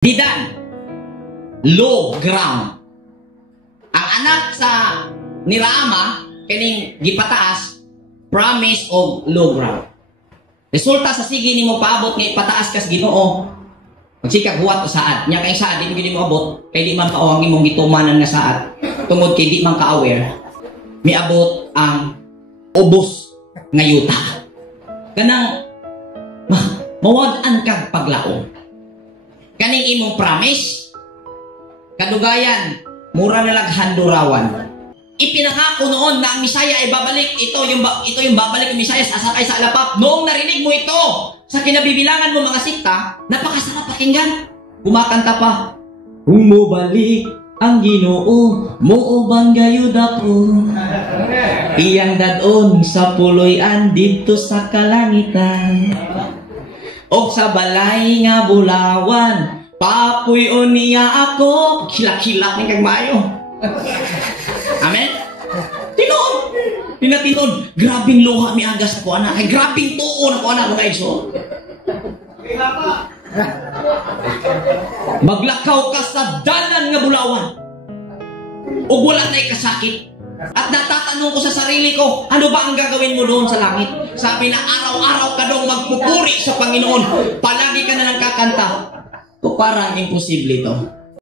Bidan, low ground. Ang anak sa nirama, kining gipataas, promise of low ground. Resulta sa sige ni mo paabot nga ipataas kas Ginoo. Magsikag huwat saad. Nya kay saad di mo gini mo abot, kay di man kaawang imong gitumanan nga saad. Tungod kay di man ka-aware. Miabot ang ubos nga yuta. Kanang mawad-an kag paglaom. Kaning imong promise, kadugayan, mura na handurawan. Ipinangako noon na ang Misaya ay babalik. Ito yung babalik ng Misaya sasakay sa alapap. Noong narinig mo ito sa kinabibilangan mo mga sikta, napakasarap pakinggan. Kumakanta pa. Kung mubalik ang Ginoo, moobang gayud ako. Iyang dadon sa puloy-an dito sa kalangitan. O sa balay nga bulawan, papuyon niya ako. Kilak-kilak ni kag mayo. Amen? Tinon! Pinatinon. Grabing luha mi agas ako anak. Ay grabing tuon ako anak mga iso. Maglakaw ka sa dalan nga bulawan. O wala na'y kasakit. At natatanong ko sa sarili ko, ano ba ang gagawin mo doon sa langit? Sabi na araw-araw ka daw magpupuri sa Panginoon. Palagi ka na lang kakanta. O parang imposible ito.